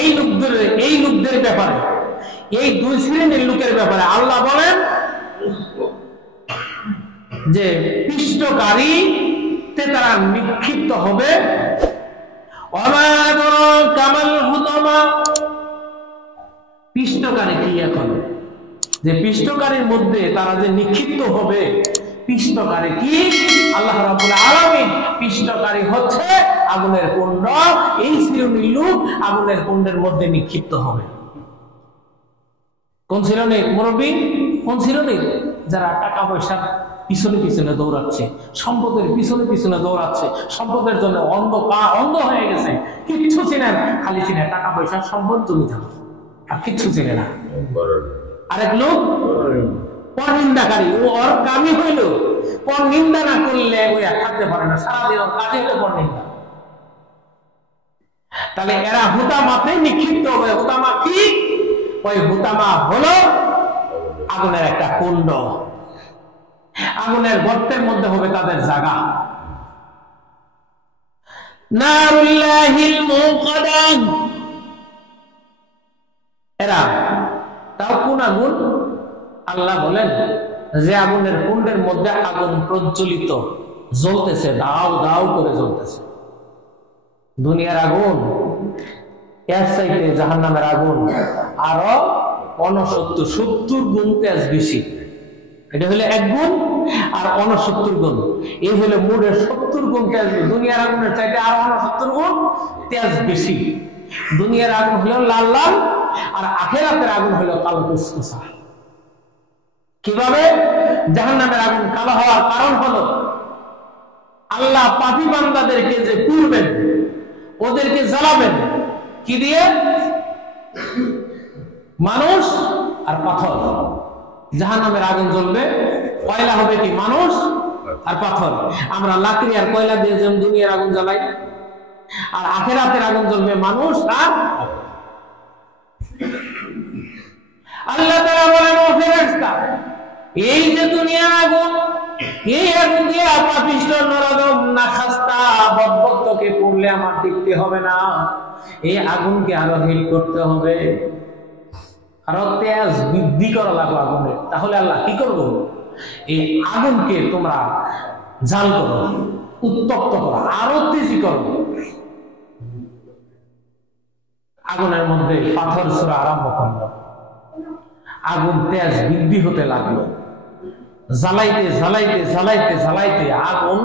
এই লোকদের ব্যাপারে, এই দুই শ্রেণীর লোকের ব্যাপারে আল্লাহ বলেন যে পিষ্টকারীতে তারা নিক্ষিপ্ত হবে। পিষ্টকারী কি? এখন যে পিষ্টকারীর মধ্যে তারা যে নিক্ষিপ্ত হবে, পিষ্টকারী কি? আল্লাহ রাব্বুল আলামিন পিষ্টকারী হচ্ছে আগুনের কুণ্ড। এই শ্রেণীর লোক আগুনের কুণ্ডের মধ্যে নিক্ষিপ্ত হবে। কোন শ্রেণীর মুরব্বী? কোন শ্রেণীর? যারা টাকা পয়সার পিছনে পিছনে দৌড়াচ্ছে, সম্পদের পিছনে পিছনে দৌড়াচ্ছে, সম্পদের জন্য অন্ধ হয়ে গেছে, কিচ্ছু চিনেন, খালি চিনে টাকা পয়সা, সম্পদ, জমি জমা, আর কিচ্ছু চিনে না। আরেক লোক পর নিন্দাকারী, ও ওর কামই হইল পর নিন্দা না করলে ওই থাকতে পারে না, সারাদিন ওর কাজে হলো পর নিন্দা। তাহলে এরা হুতামাতে নিক্ষিপ্ত হবে। হুতামা কি? ওই হুতামা হলো আগুনের একটা কুণ্ড, আগুনের গর্তের মধ্যে হবে তাদের জায়গা। নারুল্লাহিল মুকাদা, এরা তাও কোন আগুন? আল্লাহ বলেন যে আগুনের কুণ্ডের মধ্যে আগুন প্রজ্বলিত জ্বলতেছে, দাও দাও করে জ্বলতেছে। দুনিয়ার আগুন এর চাইতে জাহান্নামের আগুন আরো 70 গুণ তেজ বেশি। এটা হলো 1 গুণ, আর 69 গুণ, এই হলো মোড়ের 70 গুণ তেজ। দুনিয়ার আগুনের চাইতে আরো 69 গুণ তেজ বেশি। দুনিয়ার আগুন হলো লাল লাল, আর আখিরাতের আগুন হলো কালো কুচকুচা। কিভাবে? জাহান্নামের আগুন কালো হওয়ার কারণ হলো আল্লাহ পাপী বান্দাদেরকে যে পুড়বেন, ওদেরকে জ্বালাবেন কি দিয়ে? মানুষ আর পাথর। জাহান্নামের আগুন জ্বলবে, কয়লা হবে কি? মানুষ আর পাথর। আমরা লাকড়ি আর কয়লা দিয়ে যেমন দুনিয়ার আগুন জ্বালাই, আর আখিরাতের আগুন জ্বলবে মানুষ আর আল্লাহ তাআলা বলেন, ও ফেরেশতা, এই যে দুনিয়ার আগুন, এই আগুন দিয়ে পাপিষ্ঠ নরদম নাখাস্তা বদভক্তকে পড়লে আমার দেখতে হবে না, এই আগুনকে আরো হিট করতে হবে, আরো তেজ বৃদ্ধি করা লাগবে আগুনের। তাহলে আল্লাহ কি করবো? এই আগুনকে তোমরা জাল করো, উত্তপ্ত করো, আরো তেজি করো। আগুনের মধ্যে পাথর ছোড়া আরম্ভ করলো, আগুন তেজ বৃদ্ধি হতে লাগলো, জ্বালাইতে জ্বালাইতে জ্বালাইতে জ্বালাইতে আগুন